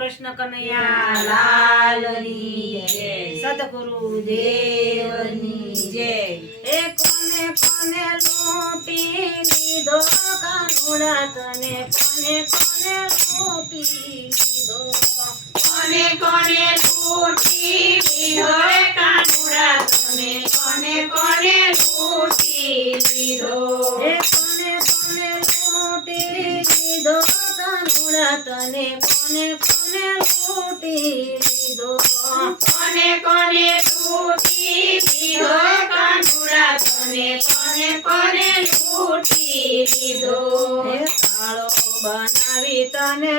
કૃષ્ણ કનૈયા લાલની જય, સદગુરુ દેવની જય। એ કોને કોને લૂંટી લીધો કાનુડા તને, કોને કોને લૂંટી લીધો, કોને કોને લૂંટી લીધો રે કાનુડા તને, કોને કોને લૂંટી લીધો, એ કોને કોને લૂંટી લીધો કાનુડા તને, કોને કોને લૂંટી લીધો, કોને કોને લૂંટી લીધો રે કાનુડા તને, કોને કોને લૂંટી લીધો, એ કાળો બનાવી તને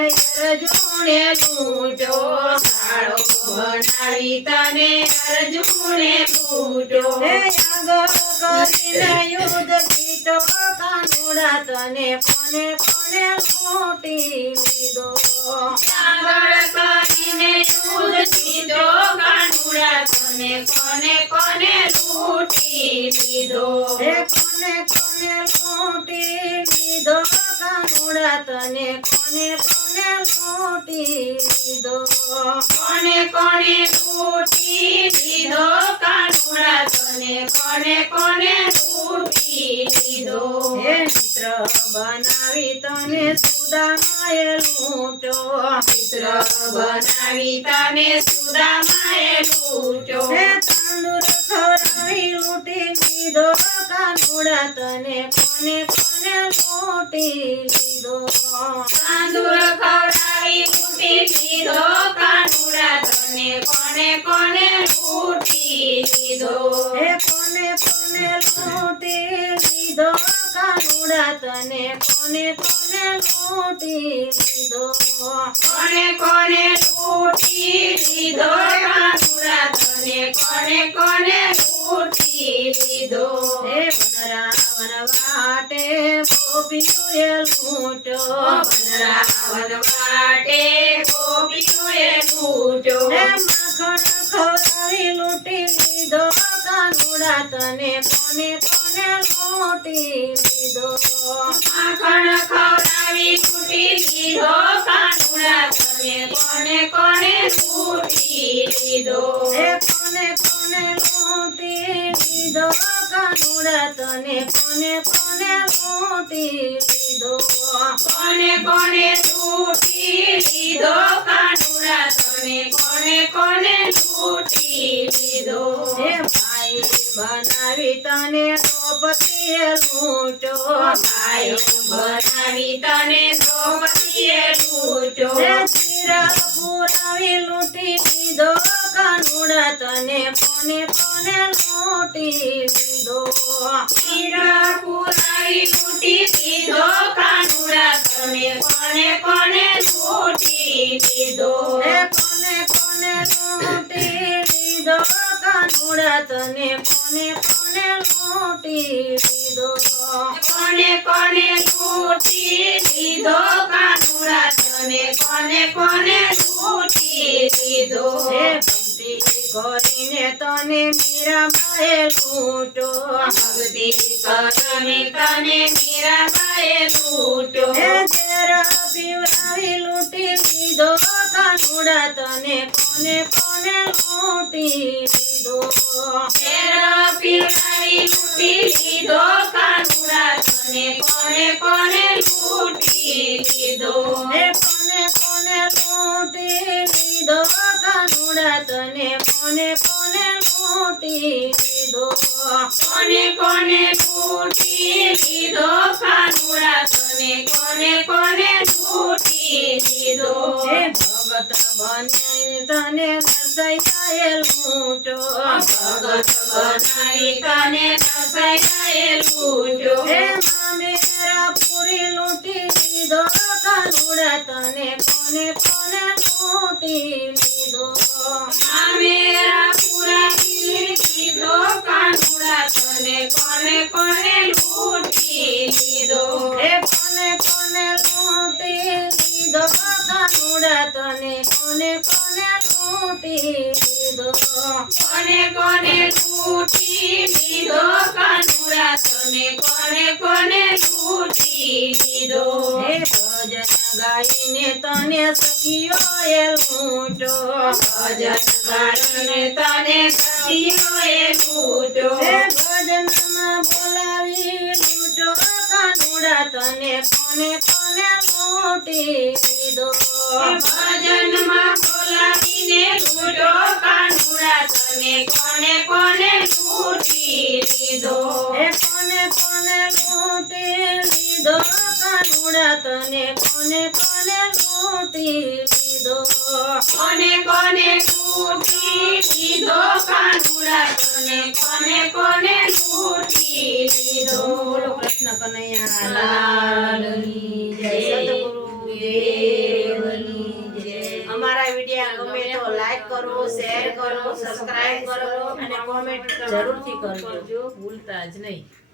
અર્જુને લૂંટ્યો, કાળો બનાવી તને અર્જુને લૂંટ્યો, હે આગળ કરીને યુદ્ધ જીતો કાનુડા તને, કોને કોને લૂંટી લીધો, આગળ કરીને યુદ્ધ જીતો કાનુડા તને, કોને કોને લૂંટી લીધો, હે કોને કોને લૂંટી લીધો કાનુડા તને, કોને કોને લૂંટી લીધો, કોને કોને લૂંટી લીધો કાનુડા તને, કોને કોને લૂંટી લીધો, હે મિત્ર બનાવી તને સુદામાએ લૂંટ્યો, મિત્ર બનાવી તને સુદામાએ લૂંટ્યો, હે તાંદુર ખવડાવી લૂંટી લીધો કાનુડા તને, કોને કોને લૂંટી લીધો, તાંદુર ખવડાવી લૂંટી લીધો કાનુડા તને, કોને કોને લૂંટી લીધો, હે કોને કોને લૂંટી લીધો કાનુડા તને, કોને કોને લૂંટી લીધો, કોને કોને લૂંટી લીધો કાનુડા તને, કોને કોને લૂંટી લીધો, હે વનરાવન વાટે ગોપીઓએ લૂંટ્યો, વનરાવન વાટે ગોપીઓએ લૂંટ્યો, હે માખણ ખવડાવી લૂંટી લીધો કાનુડા તને, કોને કોને લૂંટી લીધો, માખણ ખવડાવી લૂંટી લીધો કાનુડા તને, કોને કોને લૂંટી લીધો, હે કોને કોને લૂંટી લીધો કાનુડા તને, કોને કોને લૂંટી લીધો, કોને કોને લૂંટી લીધો કાનુડા તને, કોને કોને લૂંટી લીધો, હે ભાઈ બનાવી તને દ્રૌપદીએ લૂંટ્યો, ભાઈ બનાવી તને દ્રૌપદીએ લૂંટ્યો, હે ચીરા પુરાવી લૂંટી લીધો કાનુડા તને, કોને કોને લૂંટી લીધો, હીરા પુરાવી લૂંટી લીધો કાનુડા તને, કોને કોને લૂંટી લીધો, હે કોને કોને લૂંટી લીધો કાનુડા તને, કોને કોને લૂંટી લીધો, કોને કોને લૂંટી લીધો કાનુડા તને, કોને કોને લૂંટી લીધો, હે ભક્તિ કરીને તને મીરાબાએ લૂંટ્યો, ભક્તિ કરીને તને મીરાબાએ લૂંટ્યો, હે ઝેર પીવડાવી લૂંટી લીધો કાનુડા તને, કોને કોને લૂંટી લીધો, ઝેર પીવડાવી લૂંટી લીધો કાનુડા તને, કોને કોને લૂંટી લીધો, હે કોને કોને લૂંટી લીધો કાનુડા તને, કોને કોને લૂંટી લીધો, કોને કોને લૂંટી લીધો કાનુડા તને, કોને કોને લૂંટી લીધો, હે ભગત બને તને નરસૈયાએ લૂંટ્યો, ભગત બનાવી તને નરસૈયાએ લૂંટ્યો, હે મામેરા પૂરી લૂંટી લીધો કાનુડા તને, કોને કોને લૂંટી લીધો, મામેરા પુરાવી લીધો કાનુડા તને, કોને કોને લૂંટી લીધો, હે કોને કોને લૂંટી લીધો કાનુડા તને, કોને કોને લૂંટી લીધો, કોને કોને લૂંટી લીધો કાનુડા તને, કોને કોને લૂંટી લીધો, હે ભજન ગાઈને તને સખીઓએ લૂંટો ભજન ગાળને તને સખીઓએ લૂંટો હે ભજનમાં બોલાવી લૂંટો કાનુડા તને કોને કોને લૂંટી લીધો ભજનમાં બોલાવીને લૂંટો કાનુડા તને કોને કોને લૂંટી લીધો હે કોને કોને લૂંટી લીધો કાનુડા તને કોને કોને લૂંટી લીધો કોને કોને લૂંટી લીધો કાનુડા તને કોને કોને લૂંટી લીધો બોલો કૃષ્ણ કનૈયા લાલની જય, સદગુરુ દેવની જય. અમારા વિડીયો ગમે તો લાઈક કરો શેર કરો સબસ્ક્રાઇબ કરો અને કોમેન્ટ જરૂરથી કરજો ભૂલતા જ નહીં.